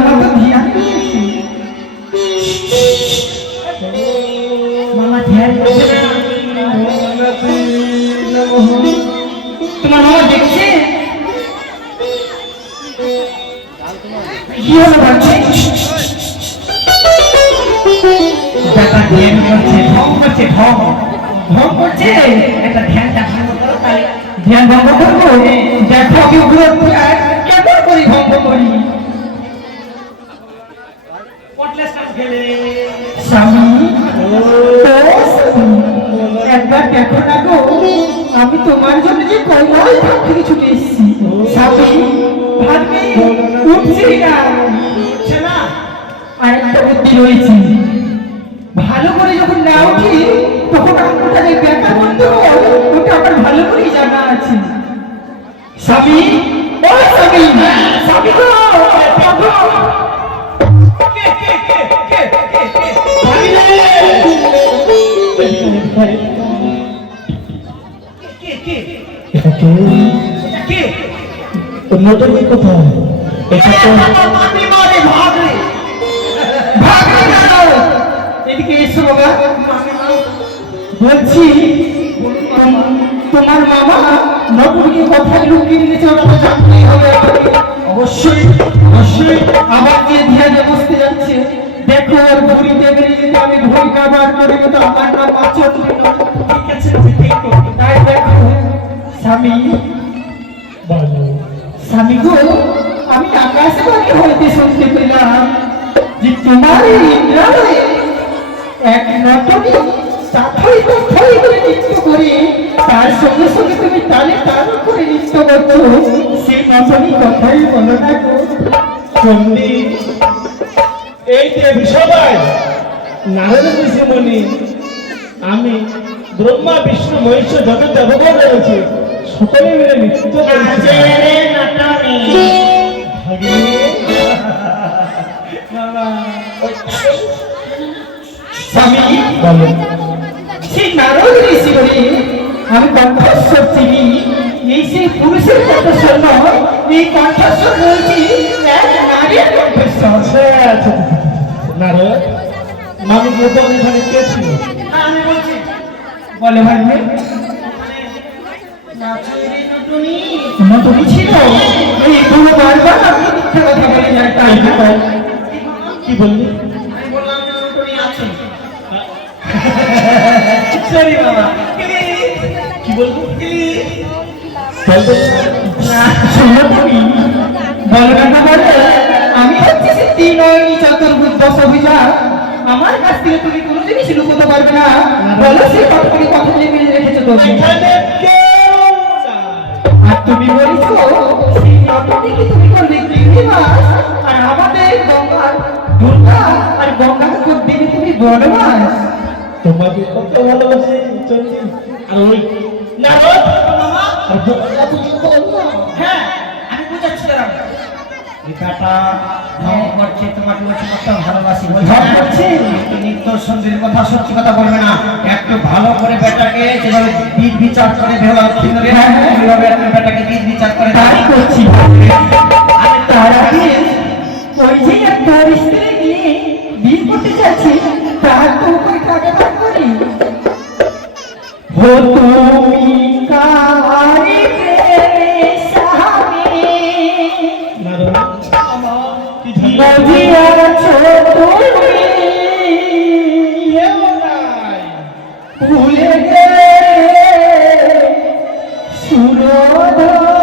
মামা তো ধ্যান কি ভঙ্গ করব দেখো আমি উগ্র করি ভঙ্গ করি একবার দেখো না গো। আমি তোমার জন্য যে কৈলাস ধাম থেকে ছুটে এসেছি উঠছি না। উঠছে আরেকটা বুদ্ধি রয়েছে। ভালো করে যখন না উঠি, তখন আঙ্গুলটা যে বন্ধ, ওটা আমার ভালো করেই জানা আছে। স্বামী ও স্বামী স্বামী কে? এটা কে? এটা কে? নতুন কোথায়? এটা তো মাটি মারে ভাগ রে। ভাগ রে এদিকে এসো বাবা বলছি তোমার মামা নবুকে কোথায় লুকিয়ে ওটা জানতেই হবে। অবশ্যই অবশ্যই। আবার যে ধ্যানে বসতে যাচ্ছে দেখো ওর ভুড়িতে বেরিয়ে সেই কথাই বলো না গো এই দেবী সবাই নারদ ঋষিমণি আমি ব্রহ্মা বিষ্ণু মহেশ যত দেবগণ রয়েছে সকলে মিলে নৃত্য করছি। স্বামী বলো সেই নারদ ঋষি বলে আমি কণ্ঠস্বর চিনি এই সেই পুরুষের কণ্ঠস্বর নয় এই কণ্ঠস্বর রয়েছে এক নারীর কণ্ঠস্বর আচ্ছা নারদ মামি এখানে কে ছিল? আমি বলছি। বলে ভাই নতুনই ছিল? এই পুরো বারবার আপনি মিথ্যা কথা বলে যায় তাই না? কি বললি? আমি বললাম যে নতুনই আছে সরি বাবা। আমি হচ্ছে সে তিন নয়নী চতুর্ভুজ দশ অভিযান। আমার কাছ থেকে তুমি কোনো জিনিস লুকোতে পারবে না। বলো সেই কথাগুলি কথা মিলে রেখেছো তুমি। আর তুমি বলেছ সেই তুমি করবে আর আমাদের গঙ্গার দুর্গা আর গঙ্গা ঠাকুর দেবে তুমি বনবাস। তোমাকে কত ভালোবাসি চন্ডী। আর ওই না হ্যাঁ আমি বুঝাচ্ছি দাঁড়াও পিতাটা ঢং করছে তোমাকে বলছে কত ভালোবাসি ঢং করছে? নিত্য সন্ধ্যের কথা সত্যি কথা বলবে না। একটু ভালো করে বেটাকে যেভাবে দিক বিচার করে ভেবে কীভাবে একটা বেটাকে দিক বিচার করে তাই করছি। ভুলে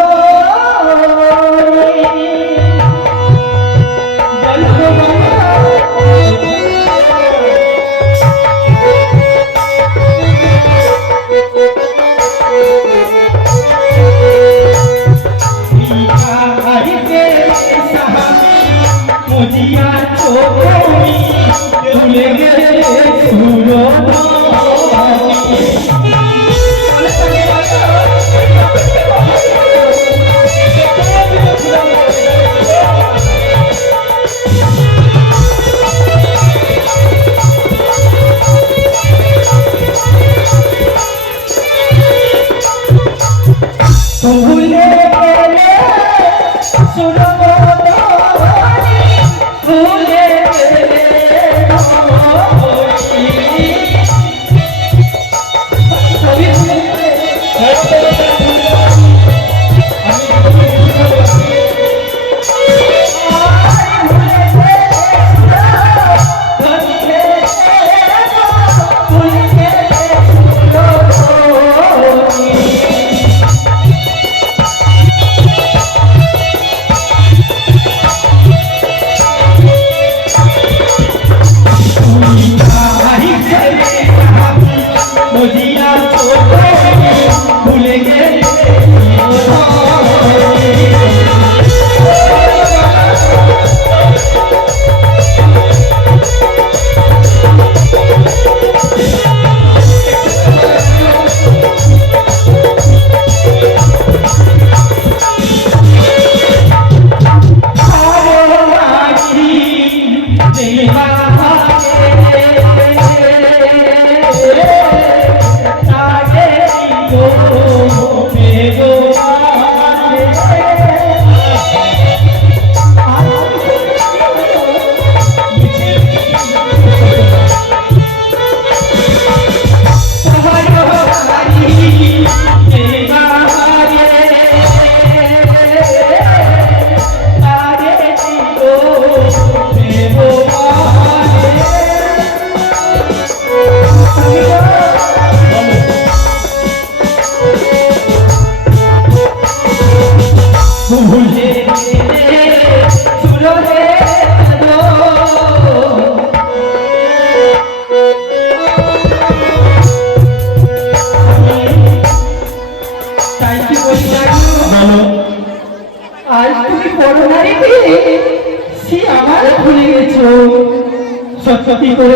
সত্যি করে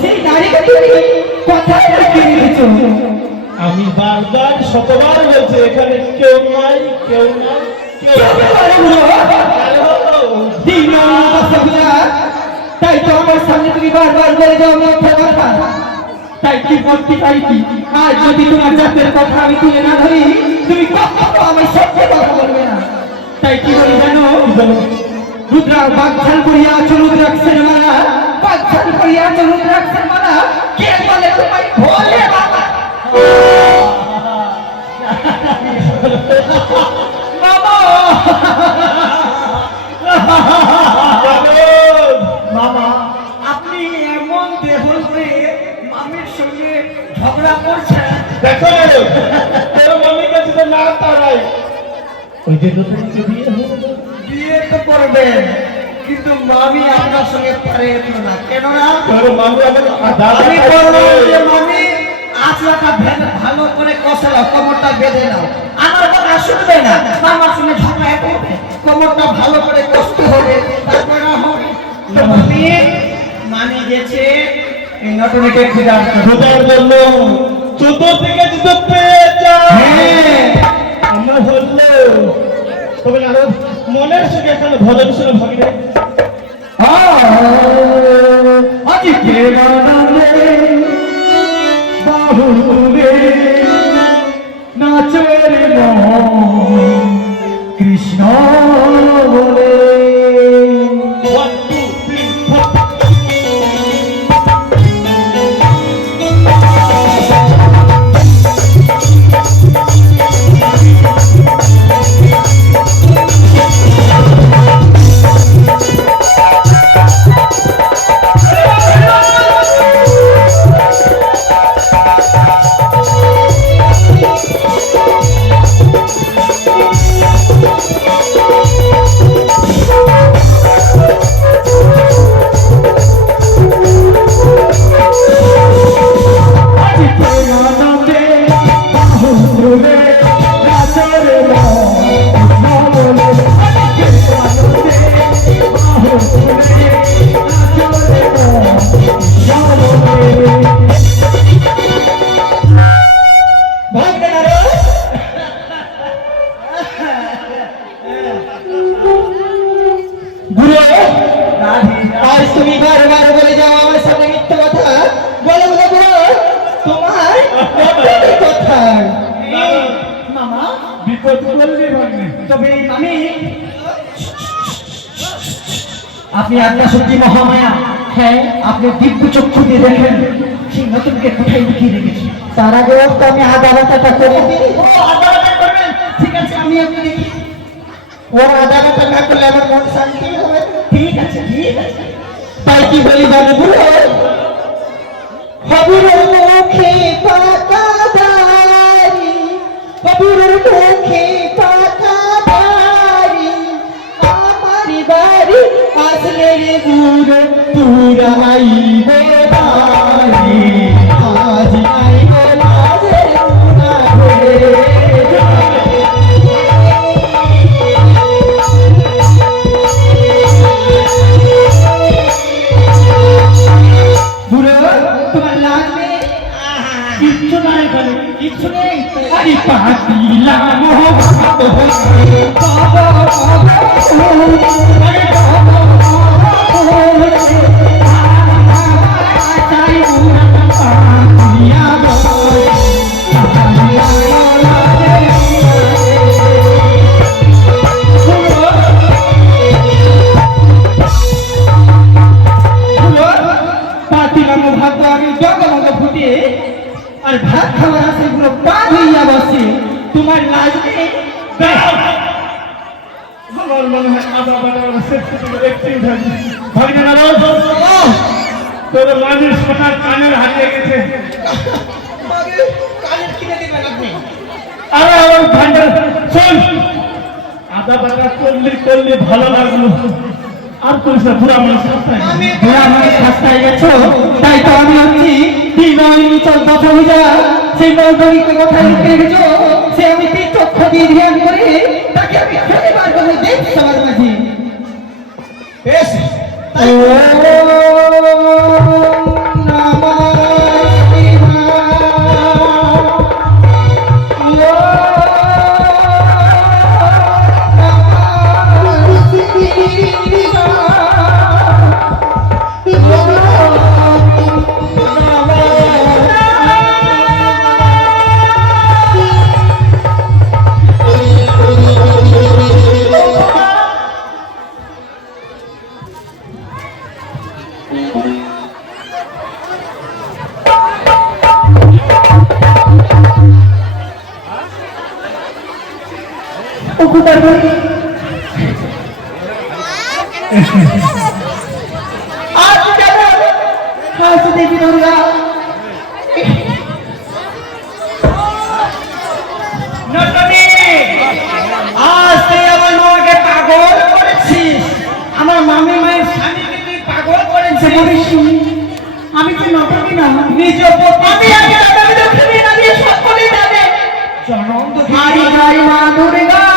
সেই নারীকে তুমি কোথায় রেখে রেখেছো। আমি বারবার শতবার বলছি এখানে কেউ নাই কেউ নাই কেউ? আরে তাই তো আমার সামনে তুমি বারবার বলে যাও মিথ্যা কথা। তাই কি বলতে পারি কি? আজ যদি তোমার জাতের কথা আমি তুলে না ধরি তুমি কখনো আমার সত্যি কথা বলবে না। তাই কি বলি জানো? রুদ্রা বাগছাল করিয়া আছো রুদ্রাক্ষের মালা। বাগছাল করিয়া আছো রুদ্রাক্ষের মালা। কে বলে তোমায় ভোলে বাবা? আপনি এমন দেহ হয়ে মামির সঙ্গে ঝগড়া করছেন? দেখো তোর মমির কাছে তো না তারাই। ওই যে নতুন বিয়ে বিয়ে তো করবেন। কিন্তু মামি আপনার সঙ্গে পারে না। কেননা মামি আমি বললাম যে মামি আঁচলাটা ভালো করে কষালো কোমরটা বেঁধে নাও। আমার কথা শুনবে না। আমার সঙ্গে ঝগড়া করবে কোমরটা ভালো করে কষতে হবে। তারপরে হবে মামি মামি গেছে। এই নটনিকে আসতে হবে। জন্য চোদ্দ থেকে যদি পেয়ে যায়। হ্যাঁ। হলো তবে মনের সঙ্গে এখানে ভজন শুনে ভাগিনে আজি প্রেমানন্দে বাহুলে নাচে রে মন কৃষ্ণ বলে আপনি আল্লাহ সত্যি মহামায়া হ্যাঁ আপনি দিব্য চক্ষু দিয়ে দেখেন সেই নতুনকে কোথায় লুকিয়ে রেখেছি তার আগে তো আমি আদা ব্যথাটা করে ঠিক আছে আমি আপনি দেখি ওর আদা ব্যথা না করলে আমার মন শান্তি হবে ঠিক আছে ঠিক আছে তাই কি বলি বাবু হবে പൂരപ്പുരായി আর ভাত খাওয়ার আছে গুলো পার হইয়া বসে। তোমার দাও। আমার মনে হয় আদা শেষ থেকে দেখতেই না তোর মাঝে সোনার কানের হারিয়ে গেছে? মাগে কানের কিনে দিবেন আপনি আরে আমার ভান্ডার শোন। আদা বাটা করলি করলি ভালো লাগল। আর করিস না পুরা আমার সস্তায় আমি রাস্তায় গেছো। তাই তো আমি হচ্ছি বিনয় চল কথা সেই নলদরিকে কথা লিখে রেখেছো? সে আমি তিন চক্ষু দিয়ে ধ্যান করে তাকে আমি খুঁজে বার করে সবার মাঝে। বেশ। ও আজ কেন হাস দেবী দুর্গা আজ তুই আমার মামাকে পাগল করেছিস। আমার মামি মায়ের স্বামীকে তুই পাগল করেছিস। আমি কি নটকি না? নিজ আমি দক্ষিণী না দিয়ে যাবে। মা দুর্গা